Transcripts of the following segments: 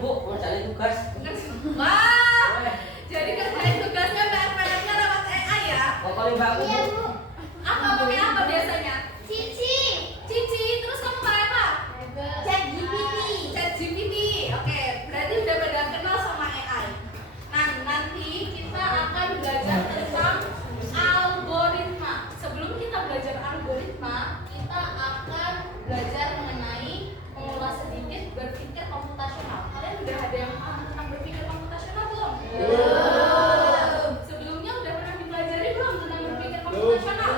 Bu, mau cari tugas. Wah, jadi kerjain tugasnya PR-nya lewat AI ya? Pokoknya Mbak Bu. Iya Bu. Apa pakai apa biasanya? Cici. Cici, terus kamu pakai apa? ChatGPT. ChatGPT. Oke, berarti udah pada kenal sama AI. Nah, nanti kita akan belajar tentang algoritma. Sebelum kita belajar algoritma, kita akan belajar mengenai mengulas sedikit berpikir komputasional. Kalian udah ada yang paham tentang berpikir komputasional belum? Belum. Sebelumnya udah pernah dipelajari belum tentang berpikir komputasional?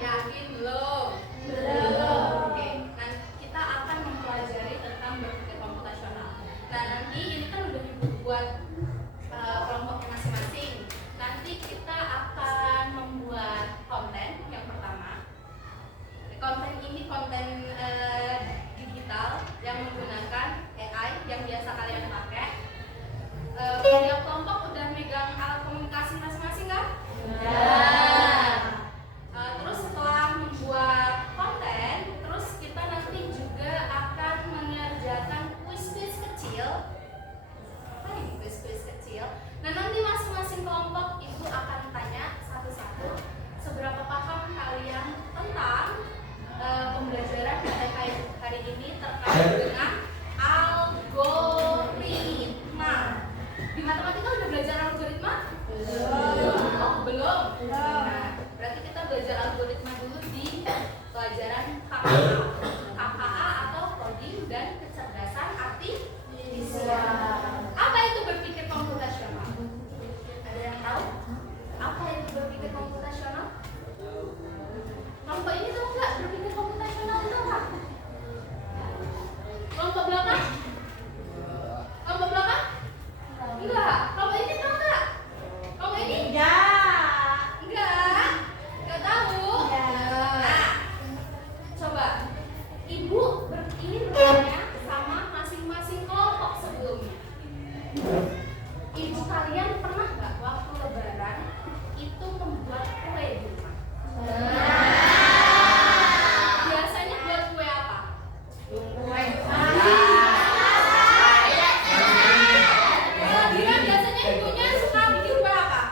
Yakin belum? Belum. Oke, nah kita akan mempelajari tentang berpikir komputasional. Nah nanti ini kan udah dibuat kelompoknya masing-masing. Nanti kita akan membuat konten yang pertama. Konten ini konten digital yang menggunakan AI yang biasa kalian pakai. Tiap kelompok udah megang alat komunikasi masing-masing kan? Terus setelah membuat konten, terus kita nanti juga akan mengerjakan kuis-kuis kecil. Apa ini kuis-kuis kecil? Nah nanti masing-masing kelompok itu akan tanya satu-satu seberapa paham kalian tentang pembelajaran hari ini terkait dengan algoritma. Di matematika udah belajar algoritma? Belum. Oh, belum. Nah, berarti kita belajar algoritma dulu di pelajaran KPA. KPA atau coding dan kecerdasan artifisial. Apa itu berpikir komputasional? Ada yang tahu? Apa itu berpikir komputasional? Kelompok ini tahu nggak berpikir komputasional itu apa? Kelompok belakang? Kelompok belakang? Enggak. Kelompok ini tahu nggak? Kelompok ini? Enggak tahu. Nah, coba Ibu ini bertanya sama masing-masing kelompok sebelumnya. Ibu kalian pernah nggak waktu Lebaran itu membuat kue di rumah? Biasanya buat kue apa? Kira biasanya ibunya suka bikin kue apa?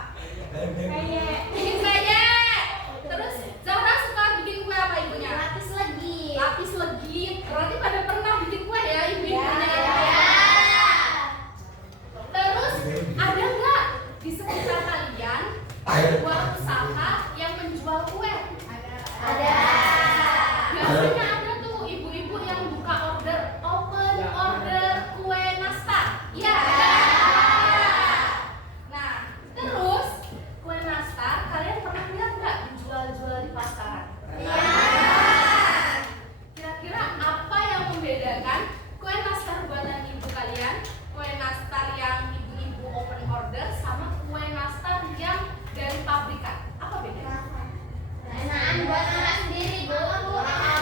Bikin peyek. Terus Zahra suka bikin kue apa ibunya? Lapis legit. Lapis legit. Berarti pada pernah bikin kue ya ibu-ibunya ya? Terus ada nggak di sekitar kalian sebuah usaha yang menjual kue? Ada. Biasanya ada tuh ibu-ibu yang buka order, open order kue nastar. Iya. Nah, terus kue nastar kalian pernah lihat nggak dijual-jual di pasaran? Kira-kira apa yang membedakan kue nastar buatan ibu kalian, kue nastar yang ibu-ibu open order sama kue nastar yang dari pabrikan? Apa bedanya? Enakan buat anak sendiri Bu. Enakan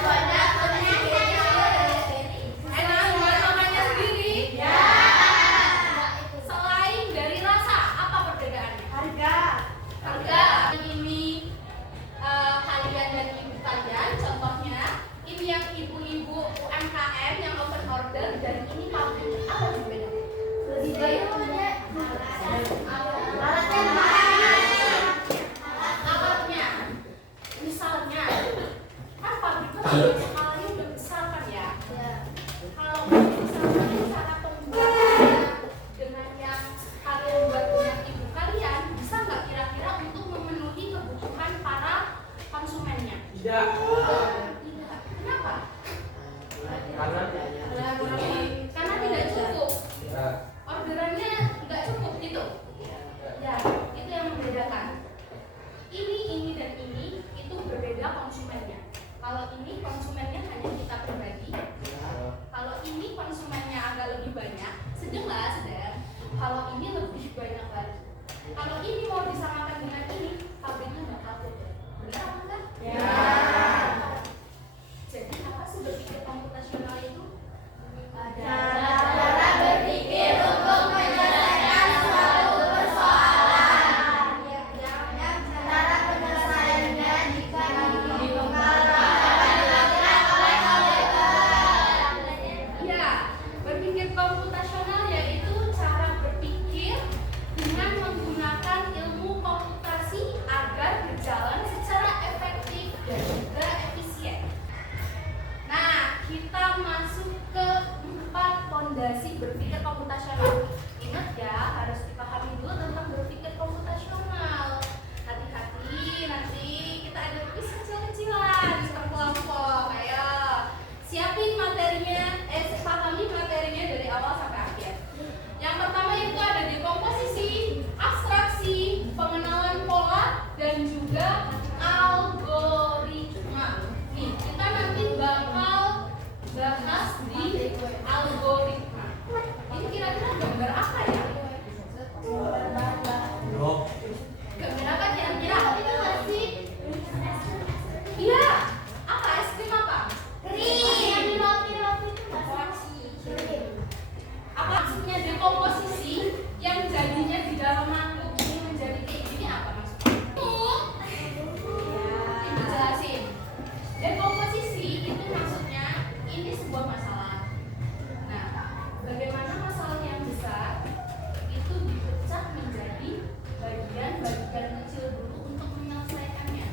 buat makannya sendiri. Selain dari rasa, apa perbedaannya? Harga. Ini kalian dan ibu kalian, contohnya ini yang ibu-ibu UMKM yang open order dan ini pabrik. Apa yang beda? Lebih banyak Alatnya. Misalnya, kan pabrik itu skalanya udah besar kan ya? Kalau misalnya cara pembuatannya dengan yang kalian buat dengan ibu kalian, bisa nggak kira-kira untuk memenuhi kebutuhan para konsumennya? Tidak. Tidak. Kenapa? Karena Karena tidak cukup. ya. Orderannya nggak cukup gitu. Ya, itu yang membedakan. Ini dan ini itu berbeda konsumennya. Kalau ini konsumennya hanya kita pribadi. Kalau ini konsumennya agak lebih banyak, sedang. Kalau ini lebih banyak lagi. Kalau ini mau disamakan dengan ini, pabriknya nggak takut. Benar apa enggak? Jadi apa sih berpikir komputasional itu? cara berpikir untuk menyelesaikan suatu persoalan. Cara penyelesaiannya jika dikembangkan dapat dilakukan oleh komputer. Ya, berpikir komputasional berpikir komputasional. Ingat ya, harus dipahami dulu tentang berpikir komputasional. Hati-hati, nanti kita ada kuis kecil-kecilan per kelompok. Ayo, siapin materinya, pahami materinya dari awal sampai akhir. Yang pertama itu ada dekomposisi, abstraksi, pengenalan pola, dan juga algoritma. Nih, kita nanti bakal bahas di algoritma. Ini kira-kira gambar apa ya? Oh. Gambar apa kira-kira? Itu masih Iya. Apa? Es krim apa? krim. Yang di roti-roti itu masih krim. Apa maksudnya dekomposisi yang jadinya di dalam mangkuk ini menjadi kayak gini apa maksudnya? Ibu jelasin. Dekomposisi itu maksudnya ini sebuah masalah. Nah, bagaimana masalah yang besar itu dipecah menjadi bagian-bagian kecil dulu untuk menyelesaikannya.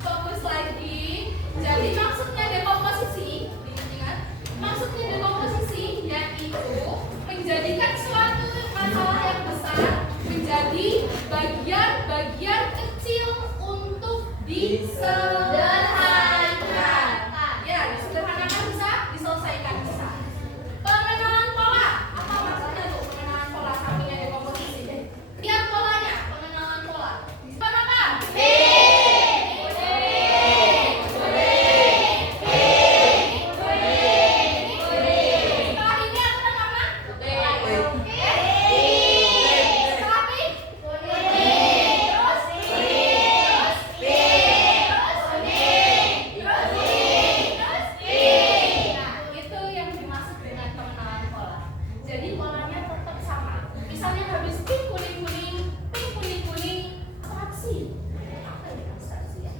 Fokus lagi. Jadi maksudnya dekomposisi, diingat, maksudnya dekomposisi yaitu menjadikan suatu masalah yang besar menjadi bagian-bagian kecil untuk disederhanakan. Ya, disederhanakan bisa, diselesaikan bisa. Pengenalan pola. Apa maksudnya tuh pengenalan pola sampingnya dekomposisi? Lihat polanya, pengenalan pola. Apa? Setelah ini aku nama itu yang dimaksud dengan pengenalan pola. Jadi polanya tetap sama. Misalnya habis pink kuning-kuning, pink kuning-kuning, abstraksi. Apa ya abstraksi ya?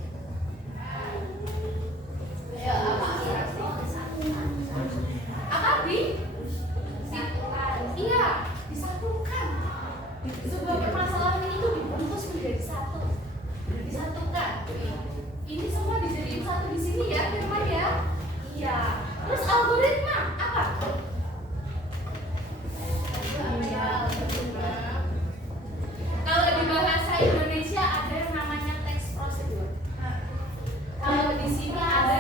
Ya, apa abstraksi? Apa di? Iya, disatukan. Sebuah permasalahan itu dibungkus menjadi satu, disatukan. Ini semua dijadiin satu di sini ya, Firman ya. Iya. Terus algoritma apa? Kalau di bahasa Indonesia ada yang namanya teks prosedur. Kalau di sini ada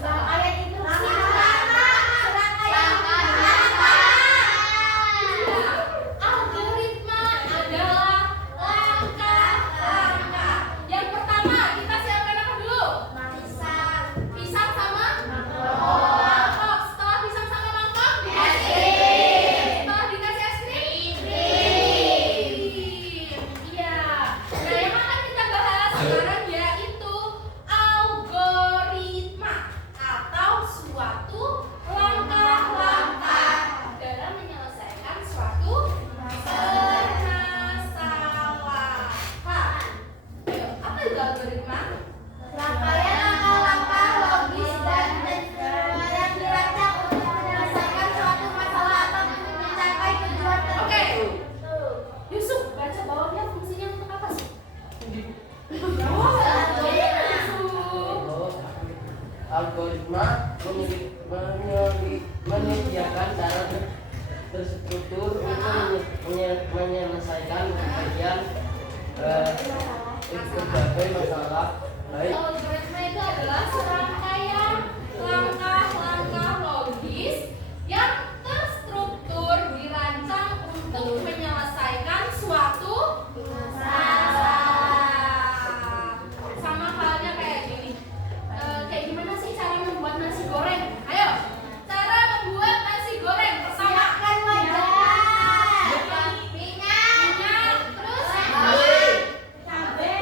Ayat itu algoritma adalah langkah-langkah. Yang pertama kita siapkan apa dulu? Pisang sama mangkok. Setelah pisang sama mangkok dikasih. Setelah dikasih es krim. Iya. Nah yang akan kita bahas sekarang yaitu algoritma atau suatu langkah-langkah dalam menyelesaikan suatu permasalahan. Ayo, apa itu algoritma? rangkaian langkah-langkah logis dan yang dirancang untuk menyelesaikan suatu masalah atau untuk mencapai tujuan Oke. tertentu. Yusuf, baca bawahnya fungsinya untuk apa sih? Algoritma menyediakan cara terstruktur untuk menyelesaikan bagian berbagai masalah baik Algoritma itu adalah serangkaian langkah-langkah logis yang terstruktur dirancang untuk menyelesaikan suatu masalah. Sama halnya kayak gini. Kayak gimana sih cara membuat nasi goreng? Ayo, cara membuat nasi goreng pertama. Siapkan wajan, minyak, Terus cabai, cabai,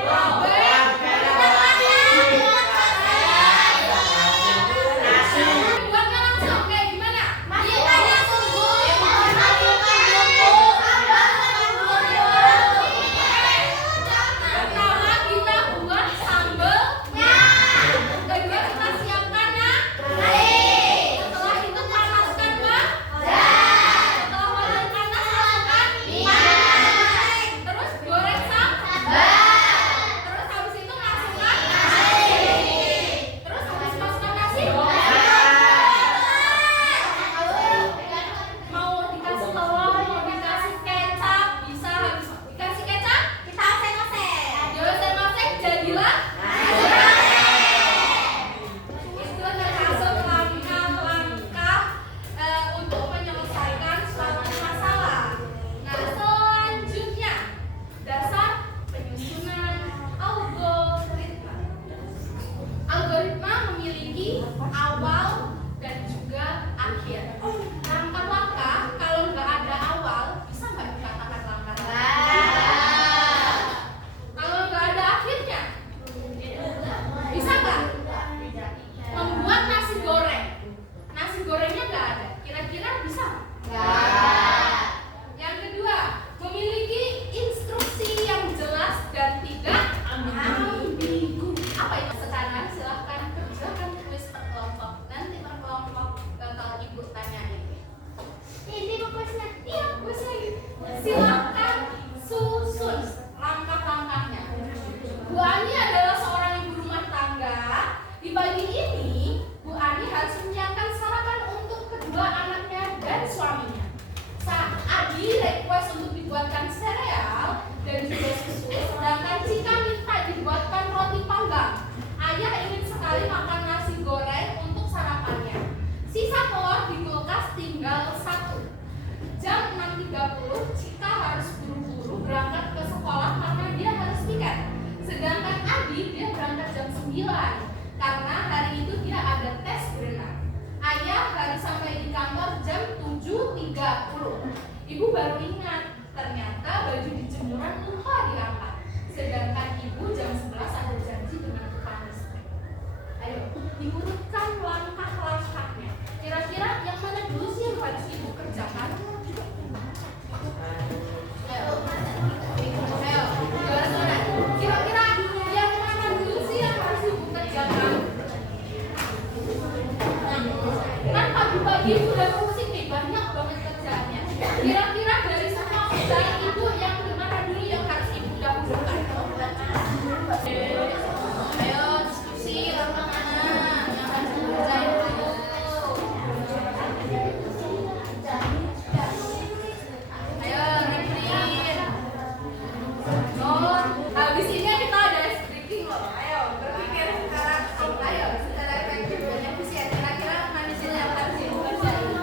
awal dan juga akhir. Langkah-langkah kalau nggak ada awal bisa nggak dikatakan langkah? Kalau nggak ada akhirnya bisa nggak? Membuat nasi goreng, nasi gorengnya nggak ada, kira-kira bisa nggak? Yang kedua, memiliki instruksi yang jelas dan tidak ambigu. Apa itu? Sekarang silahkan kerjakan kuis per kelompok. Nanti per kelompok bakal ibu tanyain. Ini kuisnya. Iya, kuisnya gitu. Silahkan susun langkah-langkahnya. Bu Ani adalah seorang ibu rumah tangga. Di pagi ini, Bu Ani harus menyiapkan sarapan untuk kedua anaknya dan suaminya. Saat Adi request untuk dibuatkan sereal dan juga susu, sedangkan Cika minta dibuatkan roti panggang. Ayah ingin sekali makan nasi goreng untuk sarapannya. Sisa telur di kulkas tinggal 1. Jam 6.30, Cika harus buru-buru berangkat ke sekolah karena dia harus piket. Sedangkan Adi dia berangkat jam 9 karena hari itu dia ada tes berenang. Ayah harus sampai di kantor jam 7.30. Ibu baru ingat, ternyata baju di jemuran lupa diangkat. Sedangkan ibu jam 11 ada janji dengan tukang listrik. Ayo, diurutkan langkah-langkahnya. Kira-kira yang mana dulu sih yang harus ibu kerjakan? Ayo, gimana? Kira-kira yang mana dulu sih yang harus ibu kerjakan? Kan pagi-pagi udah pusing nih, banyak banget kerjaannya. Kira-kira dari semua kerjaan ibu yang mana dulu yang harus ibu dahulukan? Ayo diskusi mana yang harus ibu kerjain dulu. Ayo reprint. Oh, habis ini kita ada ice breaking loh. Ayo berpikir secara ayo secara efektif dan efisien. Kira-kira mana sih yang harus ibu kerjain?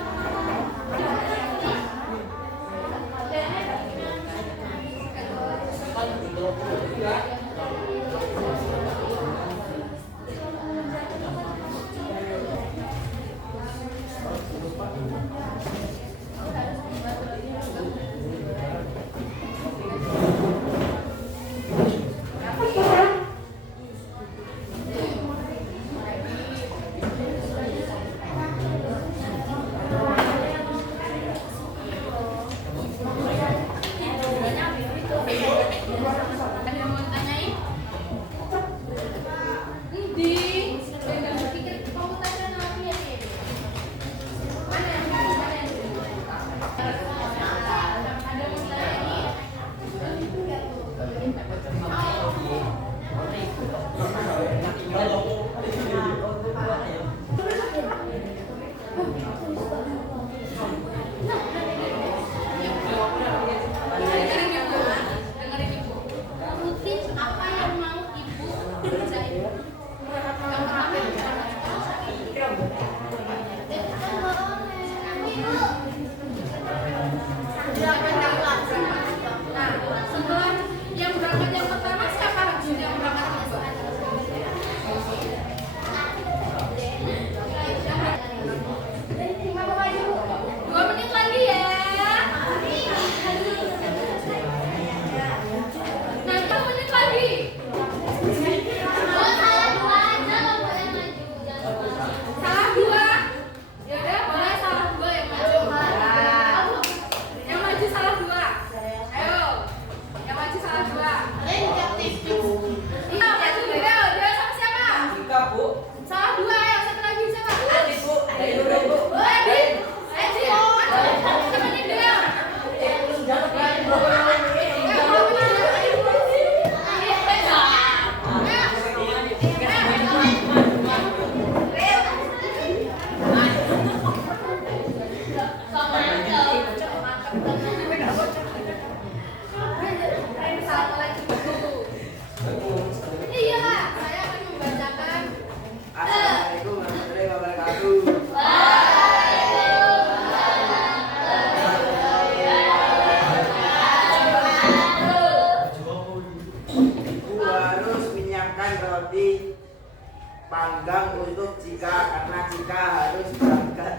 untuk Cika karena Cika harus berangkat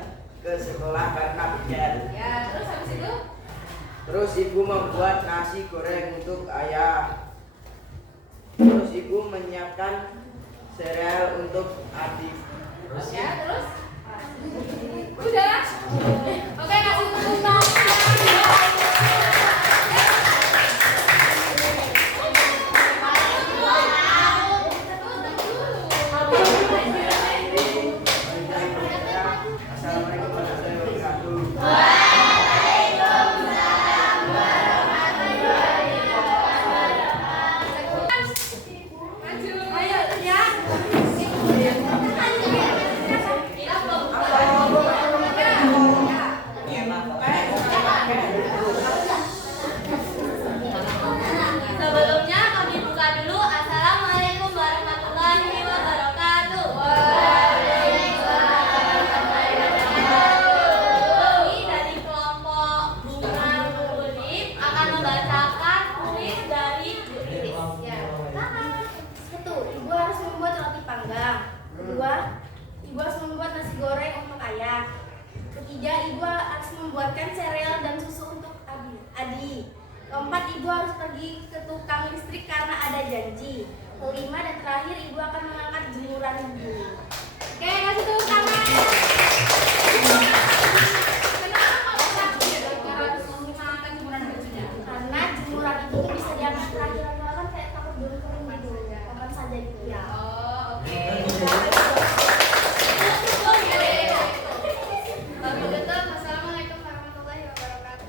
ke sekolah karena hujan. Ya, terus habis itu? Terus ibu membuat nasi goreng untuk ayah. Terus ibu menyiapkan sereal untuk adik. Ya, terus? Udah. Oke, kasih tepuk tangan. Assalamualaikum warahmatullahi wabarakatuh. Sebelumnya kami buka dulu. Assalamualaikum warahmatullahi wabarakatuh. Kami dari kelompok Bunga Ulip akan membacakan kuis dari Bu Iris. Satu, ibu harus membuat roti panggang. Kedua, ibu harus membuat nasi goreng untuk ayah. Ketiga, ibu harus membuatkan sereal dan susu untuk Adi. Keempat, ibu harus pergi ke tukang listrik karena ada janji. Kelima dan terakhir, ibu akan mengangkat jemuran ibu. Oke, kasih tepuk tangan. Kenapa harus menggunakan jemuran bajunya? Karena jemuran itu bisa diangkat terakhir kan kayak takut belum kering gitu. Kapan saja gitu ya. Oh, oke. Assalamualaikum warahmatullahi wabarakatuh.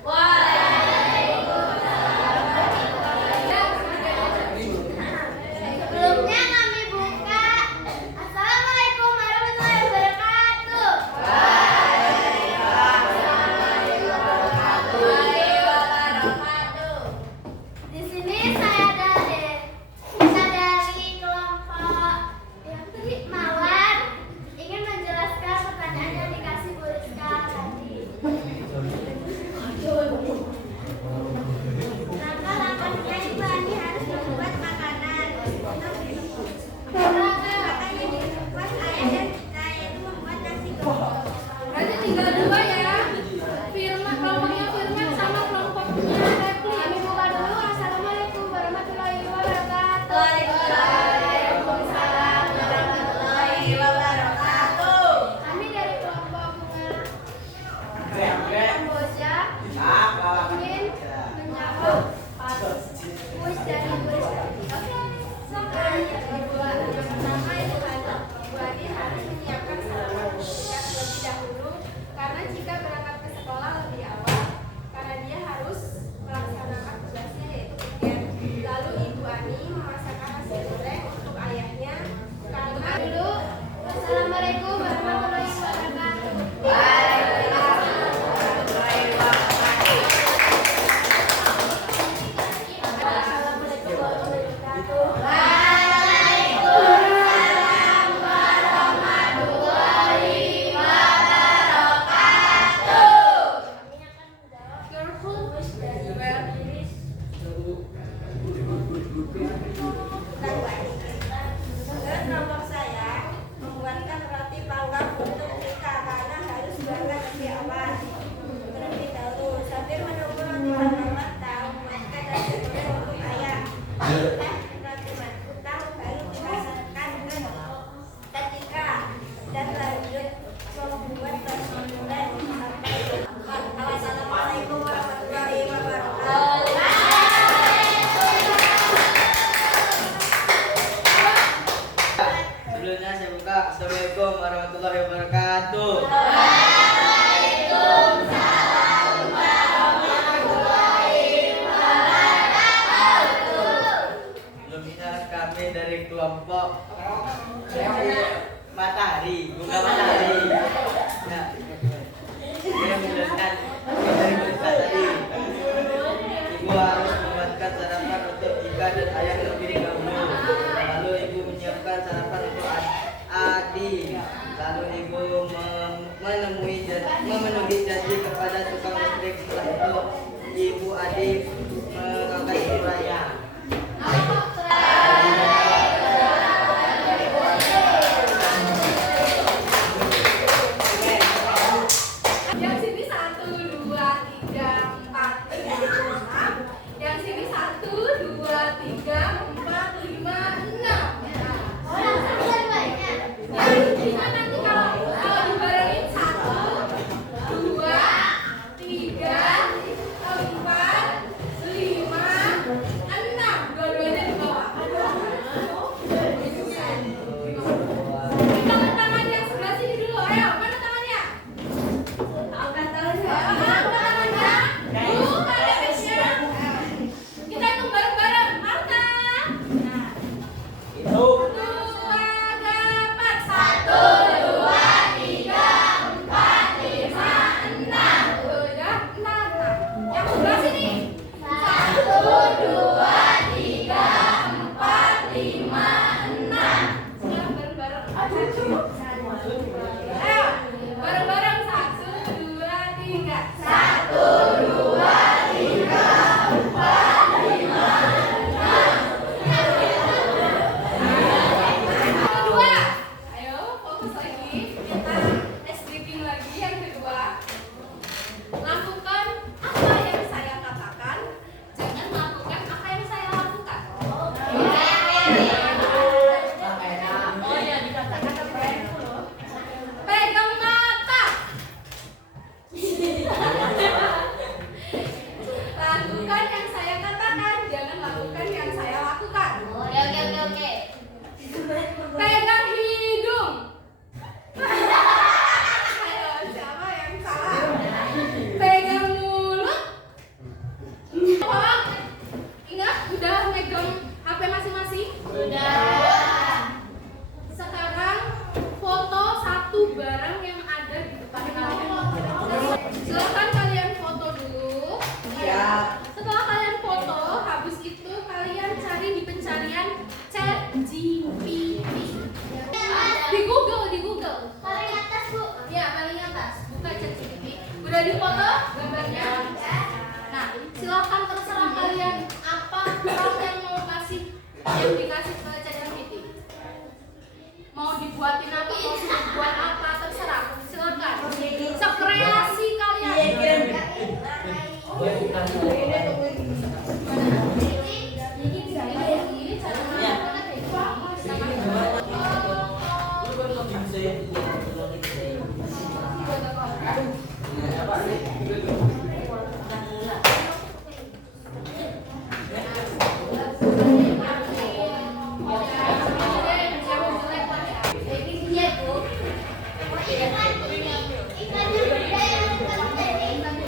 Sebelumnya kami buka. Assalamualaikum warahmatullahi wabarakatuh. Di sini saya dari kelompok yang tadi Mawar ingin menjelaskan pertanyaan yang dikasih Bu Rizka tadi. Langkah-langkahnya Ibu Ani harus membuat makanan. Makanya dibuat ayah dan kita yaitu membuat nasi goreng. Berarti tinggal dua ya. Kelompoknya Firman sama kelompoknya Repli. Kami buka dulu. Assalamualaikum warahmatullahi wabarakatuh. Waalaikumsalam warahmatullahi wabarakatuh. Kami dari kelompok Bunga Kamboja ingin menyambut kuis dari Bu Rizka. Yang pertama itu adalah Bu Adi harus menyiapkan sarapan sejak terlebih dahulu karena jika berangkat ke sekolah lebih awal karena dia harus melaksanakan tugasnya yaitu ujian. Lalu Ibu Ani memasakkan nasi goreng untuk ayahnya karena dulu. Assalamualaikum warahmatullahi wabarakatuh. Assalamualaikum warahmatullahi Kami akan menjawab careful wish dari Bu Iris. Menurut nomor saya, membuatkan roti panggang untuk Cika karena harus berangkat lebih awal. Terlebih dahulu, sambil menunggu roti panggang matang, buatkan nasi goreng untuk ayah. Setelah roti matang, baru dipasangkan ke Cika dan lanjut membuat nasi goreng sampai matang. Wassalamualaikum warahmatullahi wabarakatuh. Sebelumnya saya buka. Assalamualaikum warahmatullahi wabarakatuh. Sebelumnya kami dari kelompok Matahari, Bunga Matahari. Nah, saya menjelaskan dari berita tadi. Ibu harus membuatkan sarapan untuk Ika dan ayah lebih dahulu. Lalu ibu menyiapkan sarapan untuk Adi. Lalu ibu memenuhi janji kepada tukang listrik. Setelah itu ibu Adi mengangkat raya. lagi, kita ice breaking lagi yang kedua. Lakukan apa yang saya katakan, jangan lakukan apa yang saya lakukan. Oh ya, dikatakan tapi loh. Pegang mata. Lakukan yang saya katakan, jangan lakukan yang saya lakukan. Oke. Pegang hidung. Ayo, siapa yang salah? Pegang mulut. Oh, ingat udah megang HP masing-masing? Udah. Sekarang foto satu barang yang ada di depan kalian. Silakan kalian foto dulu. Setelah kalian foto, habis itu kalian cari di pencarian ChatGPT. Di Google. Paling atas, Bu. Ya, paling atas. Buka ChatGPT. Udah difoto gambarnya? Nah, silakan terserah kalian apa prompt yang mau dikasih ke ChatGPT. Mau dibuatin apa, mau dibuat apa, terserah. Silakan. Sekreasi kalian. Gue bukan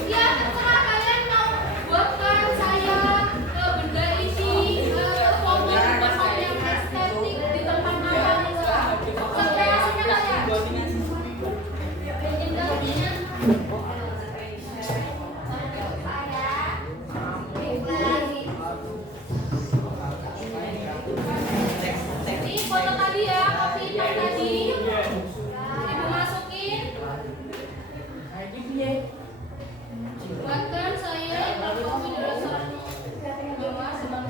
Ya, terserah kalian mau buatkan saya benda ini foto yang estetik di tempat apa terserah. Sekreasinya kalian. Ini foto tadi ya, kopi hitam tadi. Ibu masukin. Buatkan saya kopi di dasar mama sedang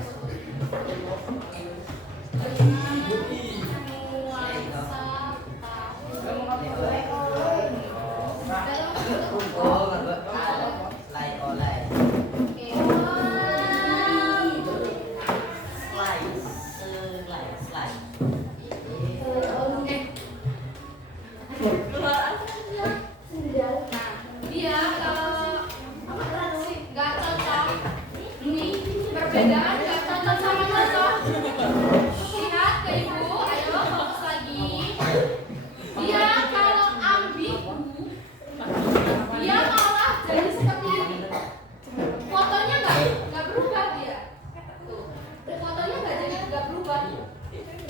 dia kalau nggak cocok, ini perbedaan nggak cocok sama cocok. Lihat ke ibu, ayo fokus lagi. Dia kalau ambigu, dia malah jadi seperti ini. Fotonya nggak berubah dia. Tuh, fotonya nggak berubah,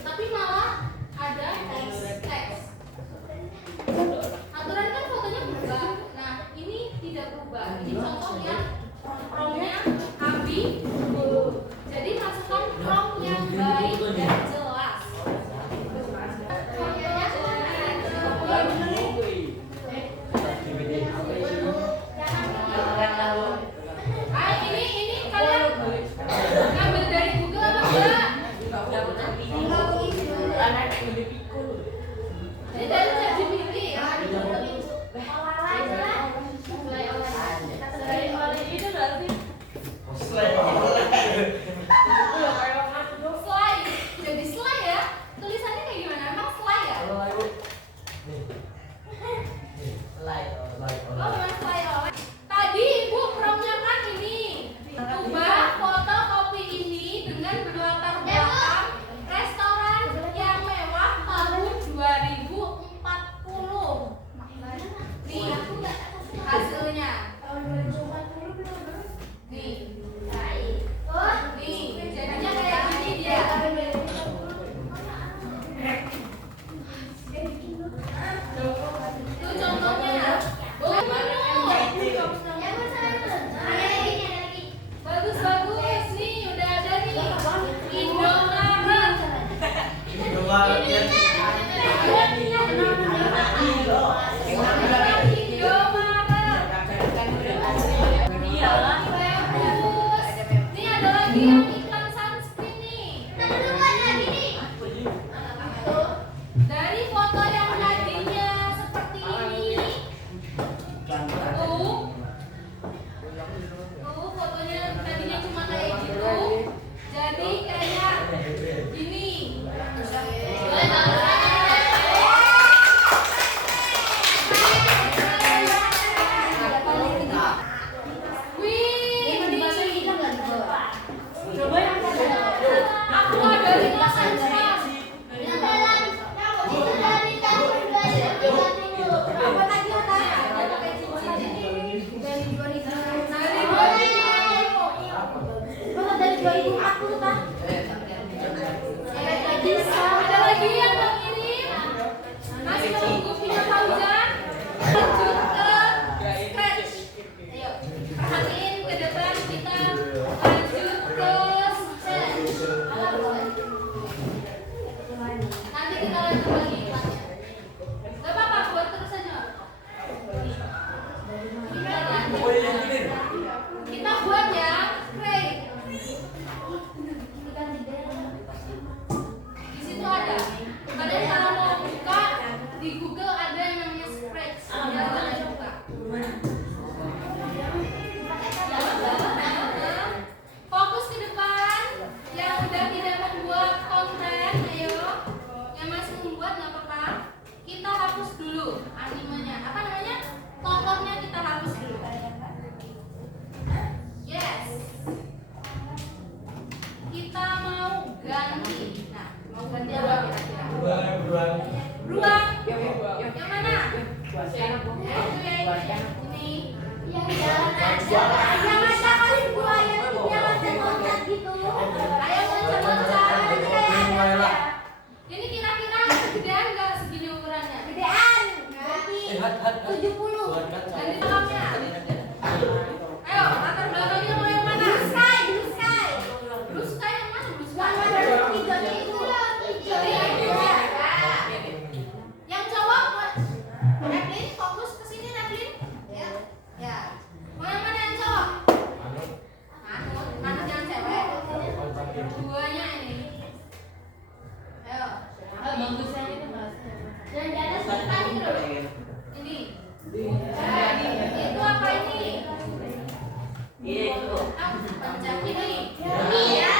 tapi malah ada teks. Aturan kan fotonya berubah. Nah, ini tidak berubah. Ini contohnya prompt-nya ambigu. Jadi masukkan prompt yang baik dan jelas. Ini kalian ngambil dari Google apa enggak? Ini dari ChatGPT. Slide. Jadi slide ya. Tulisannya kayak gimana? Emang slide ya? Oh, memang slide. Tadi ibu prompt-nya kan ini. Ubah foto kopi ini dengan berlatar belakang restoran yang mewah tahun 2040. Nih, hasilnya. Nih. Nih, jadinya kayak gini dia. Itu contohnya. di Google ada yang namanya Scratch. Jangan lupa. Fokus ke depan. Yang udah tidak membuat konten, ayo. Yang masih membuat nggak apa-apa. Kita hapus dulu animenya. Apa namanya? Tokohnya kita hapus dulu. Yes. Kita mau ganti. Nah, mau ganti apa kira-kira? Beruang. Yang mana? Ini. Yang jalan aja. Yang ada kali buaya yang loncat-loncat gitu. Ayo loncat-loncat. Ini kira-kira gedean nggak segini ukurannya? Gedean. Berarti 70. Ganti tolongnya. Ayo, latar belakangnya mau yang mana? Blue sky, blue sky. Blue sky yang mana? Blue sky. Yang warna hijaunya itu. Yang cowok, Raplin, fokus ke sini Raplin. Ya. Mau yang mana yang cowok? Manut yang cewek. Duanya ini. Ayo. Bagusnya itu mas. Yang di atas depan itu loh. Ini. Itu apa ini? Pencet ini. Ini ya.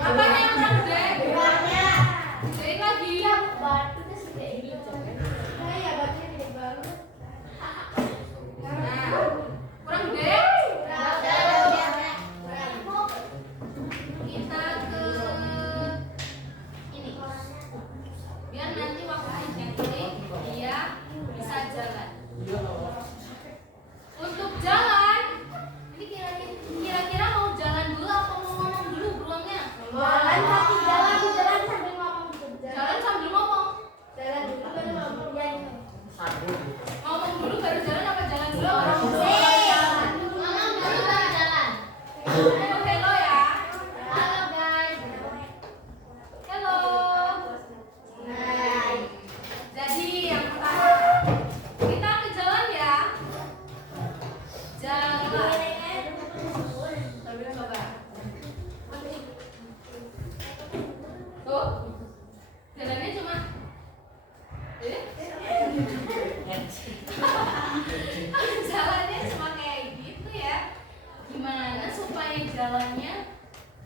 Apanya yang kurang gede? Buahnya. Gedein lagi. Batunya segede ini. Kayak batunya gede banget. Nah, kurang gede? Kita ke ini. Biar nanti waktu dicekin dia bisa jalan. Untuk jalan, ini kira-kira mau jalan dulu atau mau ngomong dulu beruangnya? Jalan tapi jalan sambil ngomong gitu. Jalan sambil ngomong. Jalan dulu baru ngomong ya. Ngomong dulu baru jalan apa jalan dulu? Ngomong dulu baru jalan. Hello ya. Halo guys. Hello. Hai. Jadi yang pertama kita ke jalan ya. Jalan. Sambil coba. Tuh. Jalannya cuma jalannya cuma kayak gitu ya. Gimana supaya jalannya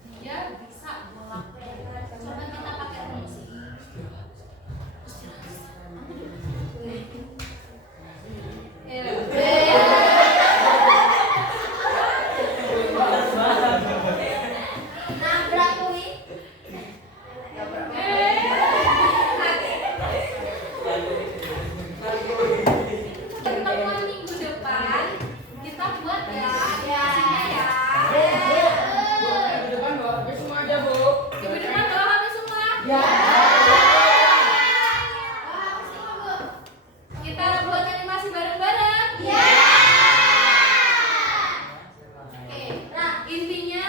dia bisa bolak? Coba kita pakai rumus ini. Nabrak kuwi. Pertemuan minggu depan kita buat ya. Ya. Minggu depan bawa HP semua aja bu. Minggu depan bawa HP semua. Ya. Kita buat animasi bareng-bareng. Ya. Oke. Nah, intinya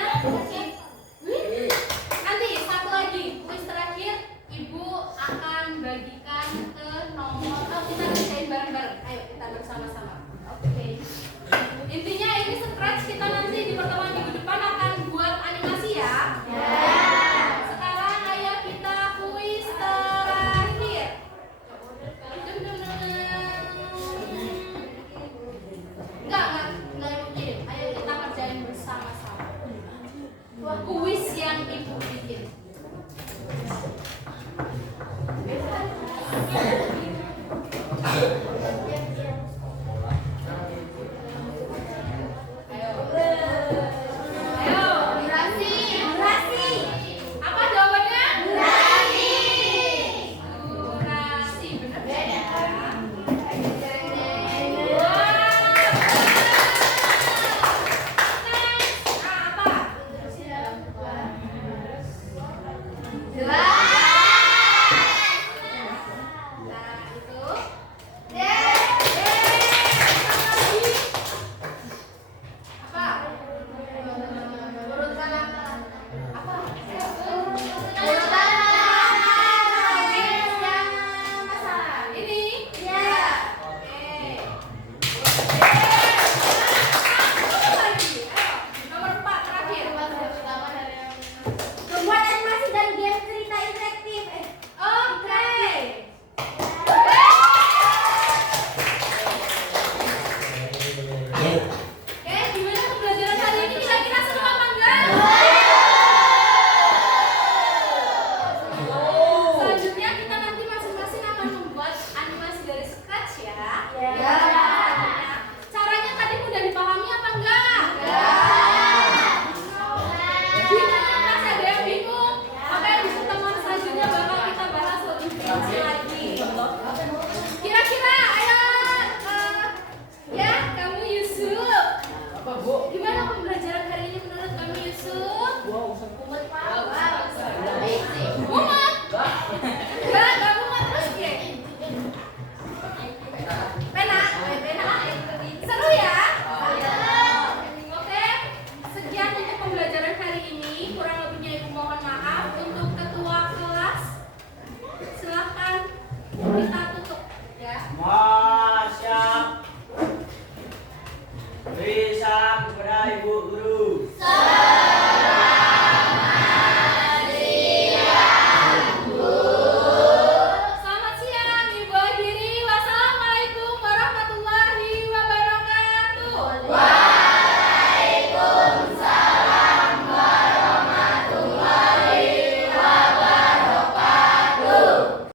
nanti satu lagi kuis terakhir ibu akan bagikan ke nomor. Oh, kita kerjain bareng-bareng. Ayo kita bersama-sama. Oke. Intinya ini Scratch kita nanti di pertemuan minggu depan akan buat animasi ya. Sekarang ayo kita kuis terakhir. Enggak ibu kirim. Ayo kita kerjain bersama-sama. Kuis yang ibu bikin.